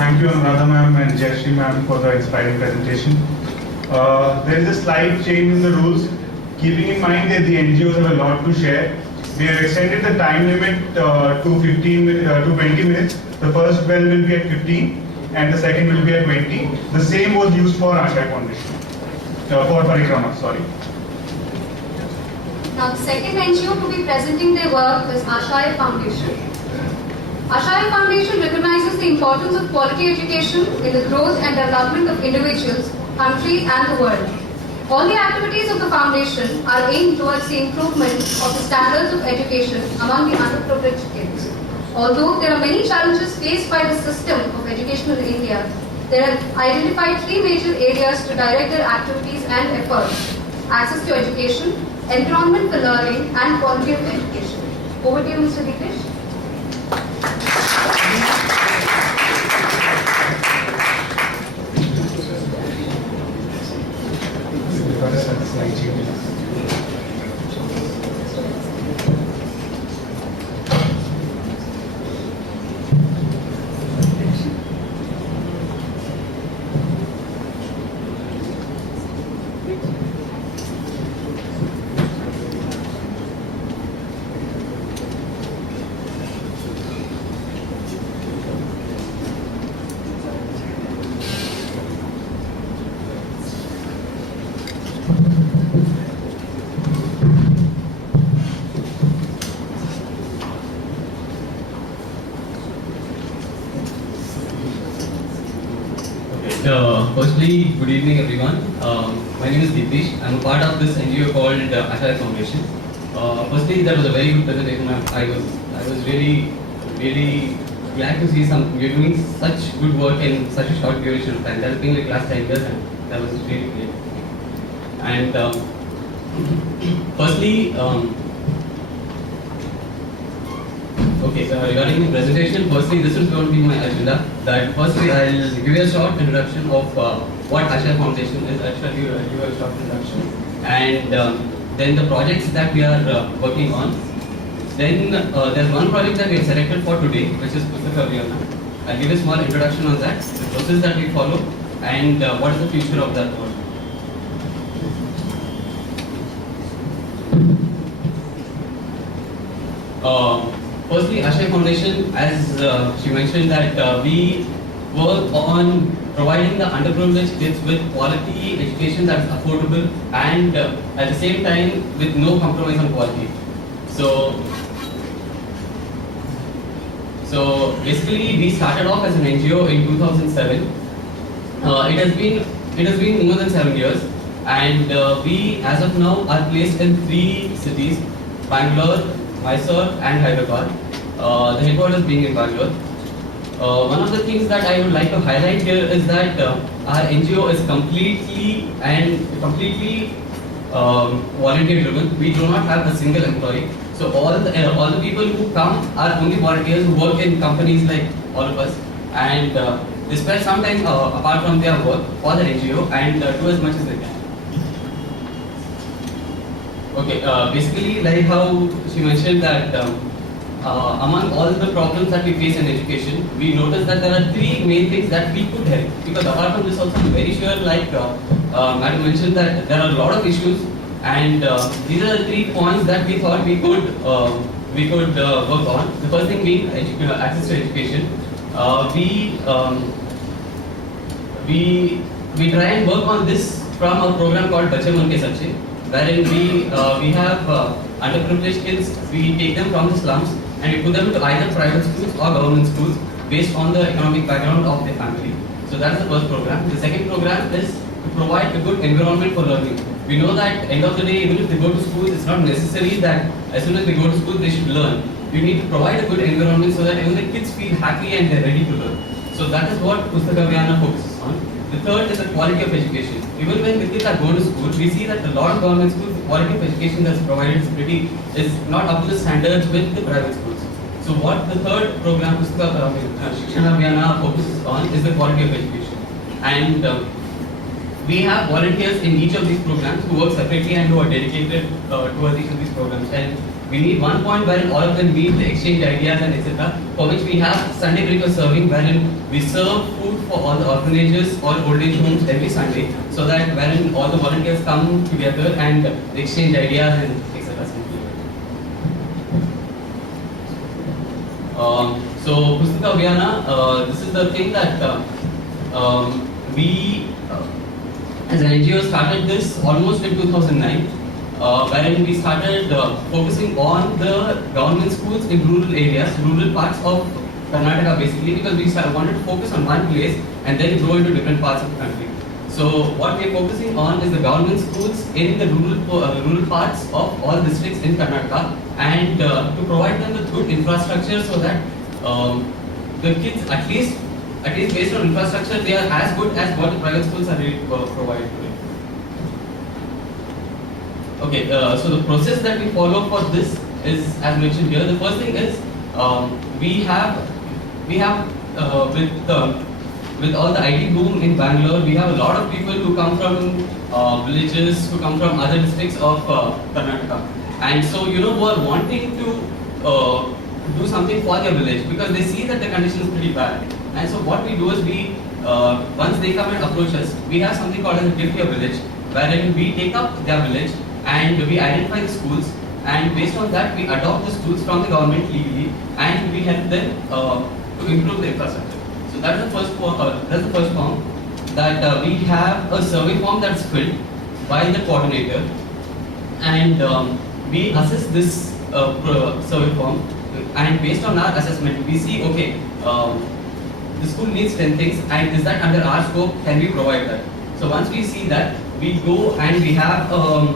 Thank you, Anuradha ma'am and Jayashree ma'am for the inspiring presentation. There is a slight change in the rules. Keeping in mind that the NGOs have a lot to share, we have extended the time limit to 20 minutes. The first bell will be at 15 and the second will be at 20. The same was used for Asha Foundation, for Parikrama, sorry. Now, the second NGO to be presenting their work is Ashaya Foundation. Ashaya Foundation recognizes the importance of quality education in the growth and development of individuals, countries and the world. All the activities of the foundation are aimed towards the improvement of the standards of education among the underprivileged kids. Although there are many challenges faced by the system of education in India, they have identified three major areas to direct their activities and efforts: access to education, environment for learning, and quality of education. Over to you, Mr. Deepesh. Firstly, good evening everyone. My name is Deepesh. I'm a part of this NGO called Ashaya Foundation. Firstly, that was a very good presentation. I was really glad to see you're doing such good work in such a short duration of time. That's been like last 10 years and that was really great. And firstly, regarding the presentation, firstly, this is going to be my agenda. That firstly, I'll give you a short introduction of what Ashaya Foundation is. I'll give you a short introduction, and then the projects that we are working on. Then there's one project that we have selected for today, which is Pustaka Abhiyana. I'll give a small introduction on that, the process that we follow, and what is the future of that project. Firstly, Ashaya Foundation, as she mentioned, that we work on providing the underprivileged kids with quality education that's affordable and at the same time with no compromise on quality. So basically, we started off as an NGO in 2007. It has been more than 7 years, and we, as of now, are placed in 3 cities: Bangalore, Mysore and Hyderabad, the headquarters being in Bangalore. One of the things that I would like to highlight here is that our NGO is completely volunteer driven. We do not have a single employee. So all the people who come are only volunteers who work in companies like all of us, and they spend some time apart from their work for the NGO and do as much as they can. Okay, basically, like how she mentioned that among all the problems that we face in education, we noticed that there are 3 main things that we could help. Because apart from this also, I'm very sure, like Madam mentioned, that there are a lot of issues, and these are the 3 points that we thought we could work on. The first thing being access to education. We try and work on this from a program called Bache Manke Sache, wherein we have underprivileged kids. We take them from the slums and we put them into either private schools or government schools based on the economic background of their family. So that is the first program. The second program is to provide a good environment for learning. We know that end of the day, even if they go to schools, it's not necessary that as soon as they go to school they should learn. We need to provide a good environment so that even the kids feel happy and they're ready to learn. So that is what Pustaka Abhiyana focuses on. The third is the quality of education. Even when the kids are going to school, we see that a lot of government schools, the quality of education that's provided is not up to the standards with the private schools. So what the third program, Pustaka Shikshana Abhiyana, focuses on is the quality of education. And we have volunteers in each of these programs who work separately and who are dedicated towards each of these programs. And we need one point wherein all of them meet, exchange ideas and etc. For which we have Sunday breakfast serving, wherein we serve food for all the orphanages or old age homes every Sunday, so that wherein all the volunteers come together and they exchange ideas and etc. So Pustika Abhiyana, this is the thing that we as an NGO started this almost in 2009, wherein we started focusing on the government schools in rural areas, rural parts of Karnataka basically, because we wanted to focus on one place and then grow into different parts of the country. So what we are focusing on is the government schools in the rural parts of all districts in Karnataka, and to provide them with good infrastructure so that the kids, at least based on infrastructure, they are as good as what the private schools are really provided today. Okay, so the process that we follow for this is as mentioned here. The first thing is we have with all the IT boom in Bangalore, we have a lot of people who come from villages, who come from other districts of Karnataka, and so who are wanting to do something for their village because they see that the condition is pretty bad. And so what we do is we once they come and approach us, we have something called as a Give Your Village, wherein we take up their village and we identify the schools, and based on that we adopt the schools from the government legally, and we help them to improve the infrastructure. So that's the first form. That we have a survey form that's filled by the coordinator, and we assess this survey form, and based on our assessment we see, okay, the school needs 10 things, and is that under our scope, can we provide that? So once we see that, we go and we have a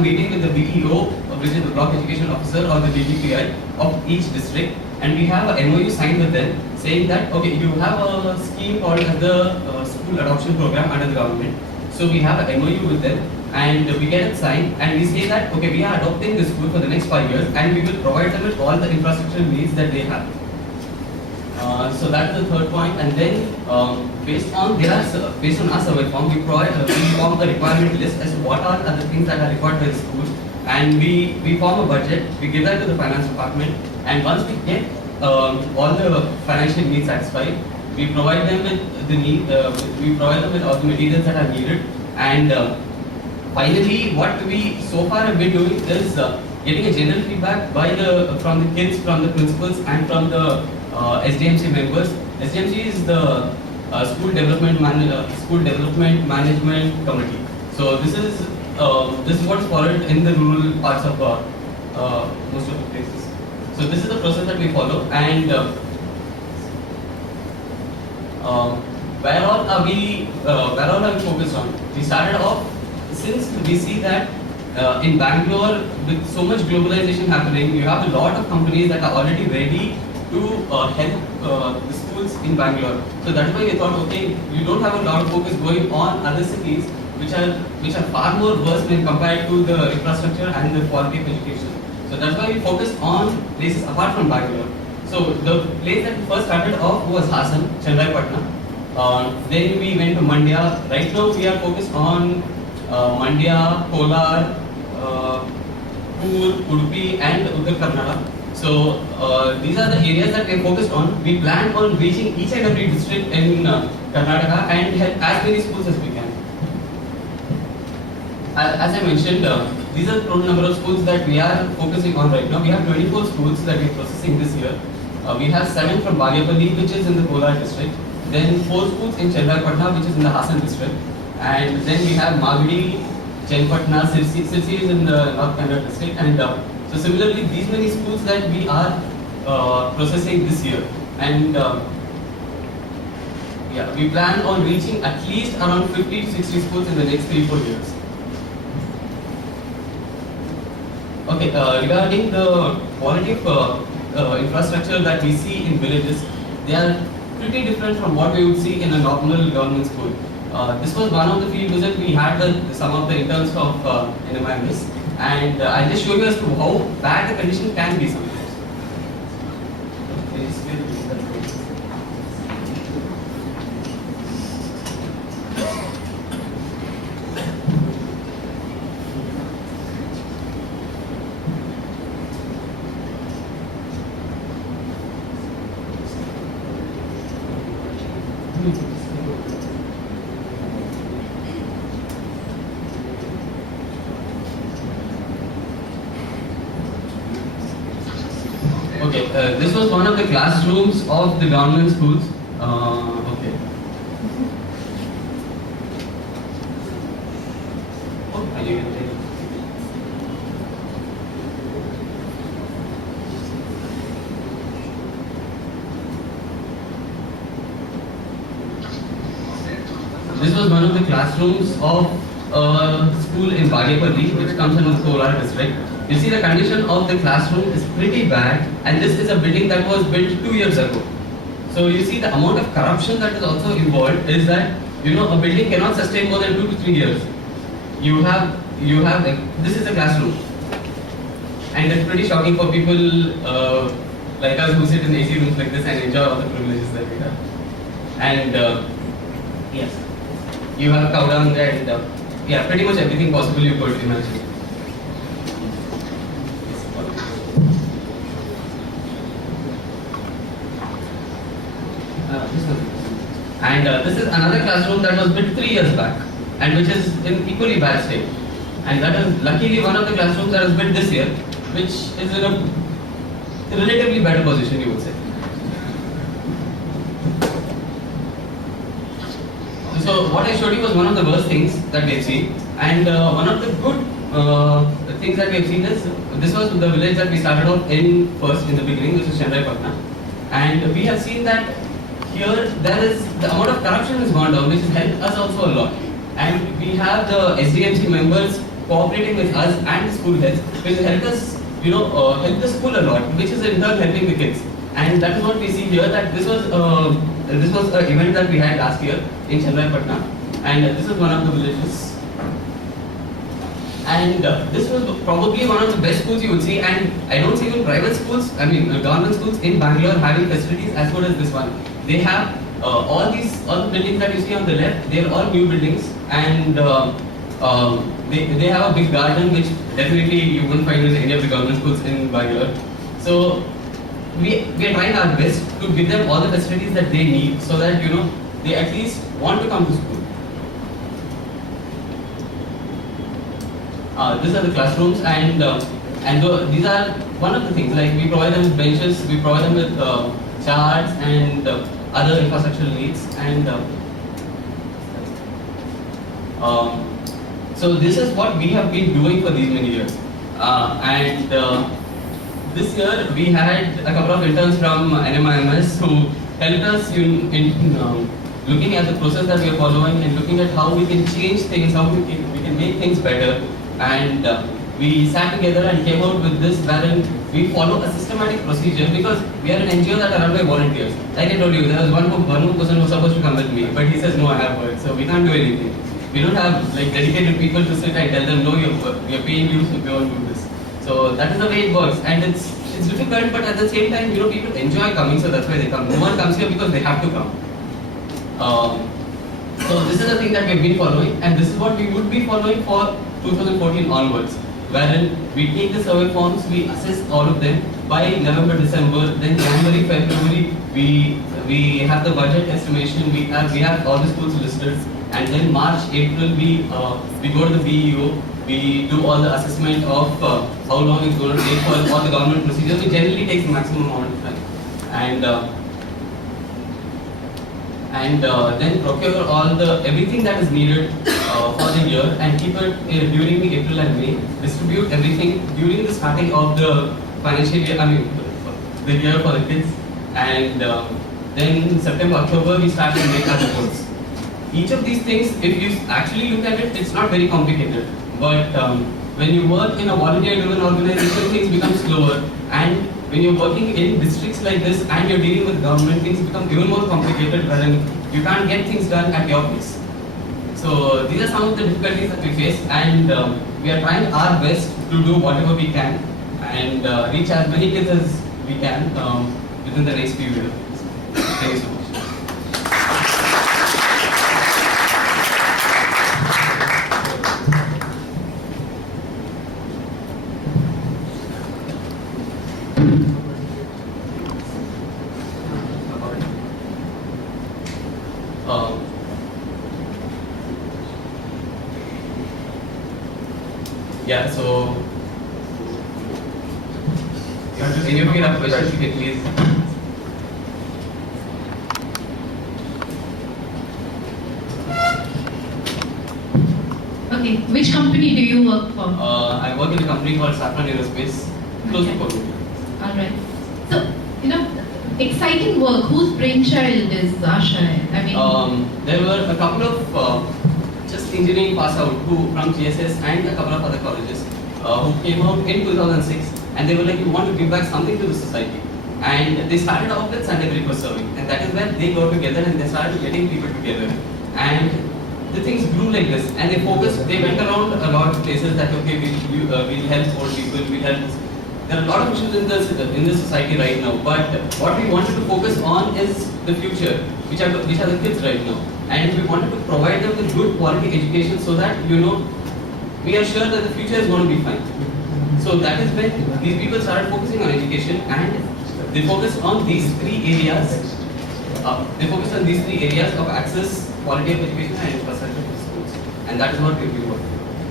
meeting with the BEO, which is the Block Education Officer, or the DGPI of each district, and we have a MOU signed with them saying that, okay, you have a scheme called as the School Adoption Program under the government. So we have a MOU with them, and we get it signed, and we say that, okay, we are adopting the school for the next 5 years, and we will provide them with all the infrastructure needs that they have. So that's the third point, and then based on our survey form, we form a requirement list as to what are the things that are required by the school, and we form a budget, we give that to the finance department, and once we get all the financial needs satisfied, we provide them with we provide them with all the materials that are needed, and finally what we so far have been doing is getting a general feedback from the kids, from the principals, and from the SDMC members. SDMC is the School Development Management Committee. So this is what's followed in the rural parts of most of the places. So this is the process that we follow, and where all are we focused on? We started off, since we see that in Bangalore, with so much globalization happening, you have a lot of companies that are already ready to help the schools in Bangalore. So that's why we thought, okay, we don't have a lot of focus going on other cities which are far more worse when compared to the infrastructure and the quality of education. So that's why we focused on places apart from Bangalore. So the place that we first started off was Hassan, Chennai. Then we went to Mandya. Right now we are focused on Mandya, Kolar, Pur, Udupi, and Uttar Kannada. So these are the areas that we are focused on. We plan on reaching each and every district in Karnataka and help as many schools as we can. As I mentioned, these are the total number of schools that we are focusing on right now. We have 24 schools that we are processing this year. We have 7 from Bagyapalli, which is in the Kolar district. Then 4 schools in Chennai, which is in the Hassan district. And then we have Magadi, Chenpatna, Sirsi is in the North Kannada district. And so similarly, these many schools that we are processing this year. And yeah, we plan on reaching at least around 50 to 60 schools in the next 3-4 years. Okay, regarding the quality of infrastructure that we see in villages, they are pretty different from what we would see in a normal government school. This was one of the field visits we had with some of the interns of NMIMS, and I'll just show you as to how bad the condition can be sometimes. Okay, this was one of the classrooms of the government schools. Okay. Oh, and you can take it. This was one of the classrooms of a school in Bagepalli, which comes in the Kolar district. You see the condition of the classroom is pretty bad, and this is a building that was built 2 years ago. So you see the amount of corruption that is also involved is that a building cannot sustain more than 2 to 3 years. You have like, this is a classroom, and it's pretty shocking for people like us who sit in AC rooms like this and enjoy all the privileges that we have. And yes, you have cow dung and yeah, pretty much everything possible you could imagine. And this is another classroom that was built 3 years back and which is in equally bad state. And that is luckily one of the classrooms that was built this year, which is in a relatively better position, you would say. So what I showed you was one of the worst things that we have seen, and one of the good things that we have seen is this was the village that we started off in first in the beginning, which is Chandrai Patna, and we have seen that here there is the amount of corruption has gone down, which has helped us also a lot, and we have the SDMC members cooperating with us and the school heads, which has helped us, help the school a lot, which is in turn helping the kids, and that is what we see here. That this was an event that we had last year in Chandrai Patna, and this is one of the villages. And this was probably one of the best schools you would see, and I don't see even private schools, government schools in Bangalore having facilities as good as this one. They have all the buildings that you see on the left, they are all new buildings, and they have a big garden, which definitely you won't find in any of the government schools in Bangalore. So we are trying our best to give them all the facilities that they need, so that they at least want to come to school. These are the classrooms, and these are one of the things. Like we provide them with benches, we provide them with charts and other infrastructural needs, and so this is what we have been doing for these many years. This year we had a couple of interns from NMIMS who helped us in looking at the process that we are following and looking at how we can change things, how we can make things better. And we sat together and came out with this, wherein we follow a systematic procedure, because we are an NGO that are run by volunteers. Like I told you, there was one more person who was supposed to come with me, but he says no, I have work, so we can't do anything. We don't have like dedicated people to sit and tell them no, we are paying you, so go and do this. So that is the way it works, and it's difficult, but at the same time, people enjoy coming, so that's why they come. No one comes here because they have to come. So this is the thing that we've been following, and this is what we would be following for 2014 onwards, wherein we take the survey forms, we assess all of them by November, December, then January, February, we have the budget estimation, we have all the schools listed, and then March, April, we go to the BEO, we do all the assessment of how long it's going to take for all the government procedures, which generally takes the maximum amount of time. And then procure everything that is needed for the year and keep it during the April and May. Distribute everything during the starting of the financial year, the year for the kids. And then September, October, we start to make our reports. Each of these things, if you actually look at it, it's not very complicated. But when you work in a volunteer-driven organization, things become slower. And when you're working in districts like this and you're dealing with government, things become even more complicated, wherein you can't get things done at your pace. So these are some of the difficulties that we face, and we are trying our best to do whatever we can and reach as many kids as we can within the next few years. Thank you so much. Yeah, so Any of you have questions, you can please. Okay, which company do you work for? I work in a company called Safran Aerospace, close to Kochi. Alright. So, exciting work. Whose brainchild is Ashay? I mean, There were a couple of just engineering pass out who from GSS and a couple of other colleges who came out in 2006, and they were like, we want to give back something to the society. And they started off with Sunday breakfast serving, and that is where they got together and they started getting people together. And the things grew like this, and they went around a lot of places that okay, we'll help old people, we'll help. There are a lot of issues in the society right now, but what we wanted to focus on is the future, which are the kids right now, and we wanted to provide them with good quality education so that we are sure that the future is going to be fine. So that is when these people started focusing on education, and they focus on these three areas. Of access, quality of education, and infrastructure for schools, and that is what we will work.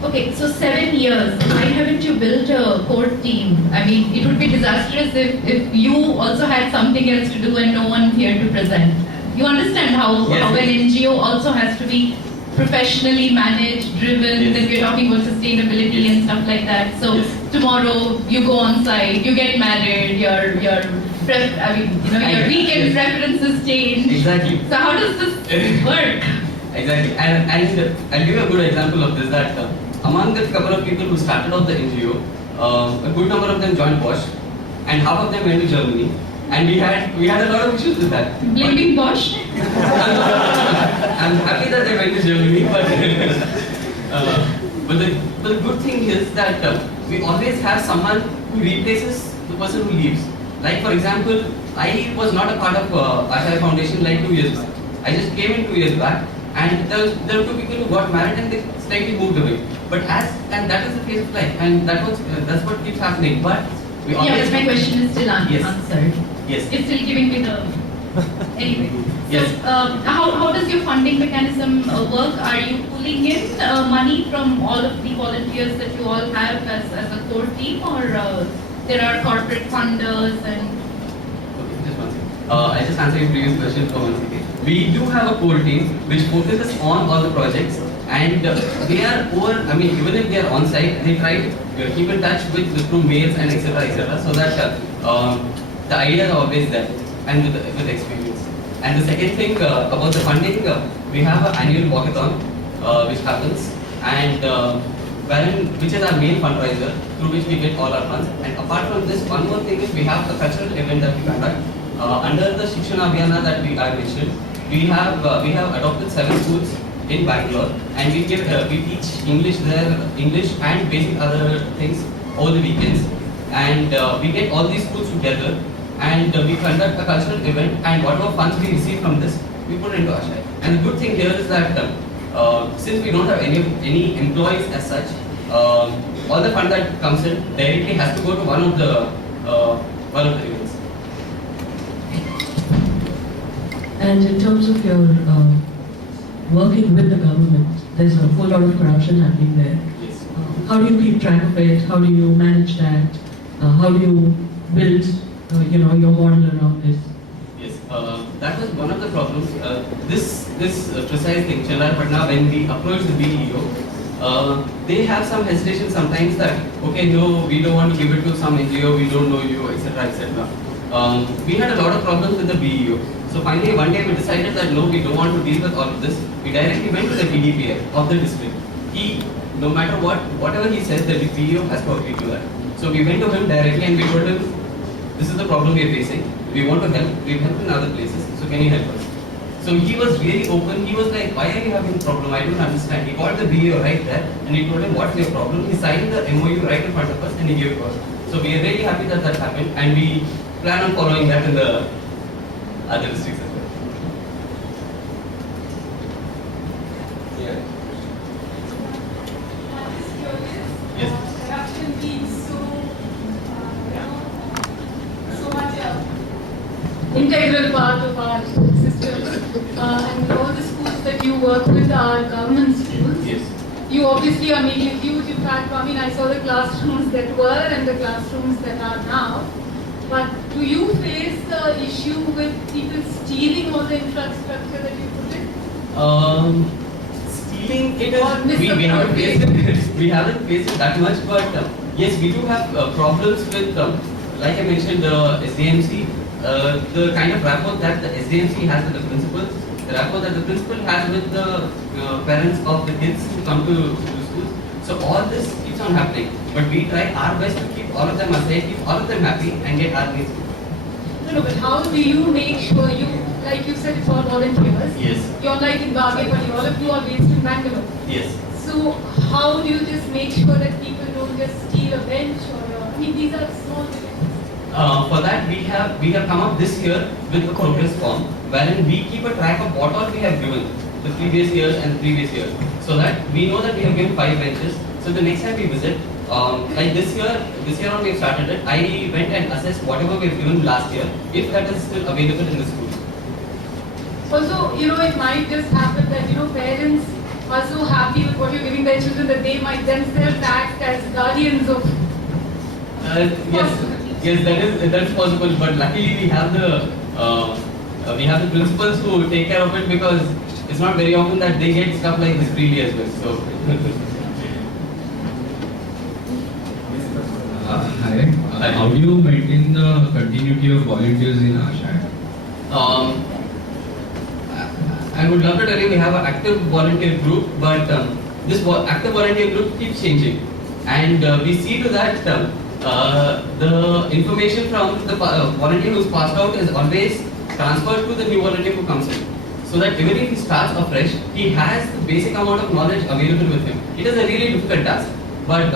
okay, so 7 years. Why haven't you built a core team? I mean, it would be disastrous if you also had something else to do and no one here to present. You understand how an NGO also has to be professionally managed, driven, Yes. then we're talking about sustainability and stuff like that. So tomorrow you go on site, you get married, your weekend preferences change. Exactly. So how does this work? Exactly, and I'll give you a good example of this. That among the couple of people who started off the NGO, a good number of them joined Bosch, and half of them went to Germany, and we had a lot of issues with that. Blaming Bosch? I'm happy that they went to Germany, but the good thing is that we always have someone who replaces the person who leaves. Like for example, I was not a part of Ashay Foundation like 2 years back. I just came in 2 years back, and there were two people who got married and they slightly moved away. But that is the phase of life, and that's what keeps happening. But we always. Yes, my question is still unanswered. Yes. It's still giving me the. Anyway. Yes. So, how does your funding mechanism work? Are you pulling in money from all of the volunteers that you all have as a core team, or there are corporate funders and? Okay, just one second. I just answered your previous question for one second. We do have a core team which focuses on all the projects, and they are even if they are on site, they try to keep in touch through mails and etc. So that the ideas are always there and with experience. And the second thing about the funding, we have an annual walkathon which happens, and which is our main fundraiser through which we get all our funds. And apart from this, one more thing is we have a cultural event that we conduct under the Shikshana Abhiyana that I mentioned. We have adopted 7 schools in Bangalore, and we teach English there, English and basic other things over the weekends. And we get all these schools together, and we conduct a cultural event, and whatever funds we receive from this, we put into Ashay. And the good thing here is that since we don't have any employees as such, all the fund that comes in directly has to go to one of the events. And in terms of your working with the government, there's a whole lot of corruption happening there. Yes. How do you keep track of it? How do you manage that? How do you build, your model around this? Yes, that was one of the problems. This precise thing, Chellarpatna, when we approached the BEO, they have some hesitation sometimes that, okay, no, we don't want to give it to some NGO, we don't know you, etc. We had a lot of problems with the BEO. So finally, one day we decided that no, we don't want to deal with all of this. We directly went to the DDPI of the district. No matter whatever he says, the BEO has to agree to that. So we went to him directly and we told him, this is the problem we are facing. We want to help. We've helped in other places. So can you help us? So he was really open. He was like, why are you having a problem? I don't understand. He called the BEO right there and he told him what's your problem. He signed the MOU right in front of us and he gave it to us. So we are really happy that happened, and we plan on following that in the other districts as well. Yeah. Yes. Corruption means so much integral part of our system. And all the schools that you work with are government schools. Yes. You obviously are making a huge impact. I mean, I saw the classrooms that were and the classrooms that are now. But do you face the issue with people stealing all the infrastructure that you put in? Stealing it Or is, we haven't faced misappropriation. it, we haven't faced it that much, but yes, we do have problems with, like I mentioned, the SDMC, the kind of rapport that the SDMC has with the principals, the rapport that the principal has with the parents of the kids who come to schools. So all this keeps on happening, but we try our best to keep all of them aside, keep all of them happy, and get our needs. No, but how do you make sure you, like you said, it's all volunteers? Yes, You're like in Bagepati, all of you are based in Bangalore. yes. So how do you just make sure that people don't just steal a bench or I mean these are small things. For that, we have come up this year with a progress form wherein we keep a track of what all we have given the previous years and the previous years, so that we know that we have given 5 benches. So the next time we visit, like this year when we started it, I went and assessed whatever we have given last year, if that is still available in the school. Also, it might just happen that parents are so happy with what you're giving their children that they might themselves act as guardians of. Yes, that's possible. But luckily we have the principals who take care of it, because it's not very often that they get stuff like this freely as well. So. Hi. How do you maintain the continuity of volunteers in Asha? I would love to tell you we have an active volunteer group, but this active volunteer group keeps changing, and we see to that the information from the volunteer who's passed out is always transferred to the new volunteer who comes in, so that even if he starts afresh, he has the basic amount of knowledge available with him. It is a really difficult task, but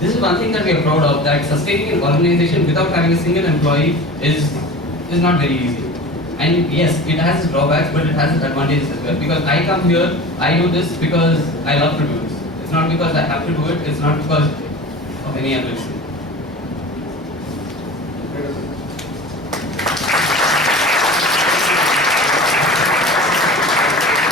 this is one thing that we are proud of, that sustaining an organization without having a single employee is not very easy. And yes, it has its drawbacks, but it has its advantages as well. Because I come here, I do this because I love to do this. It's not because I have to do it, it's not because of any other reason.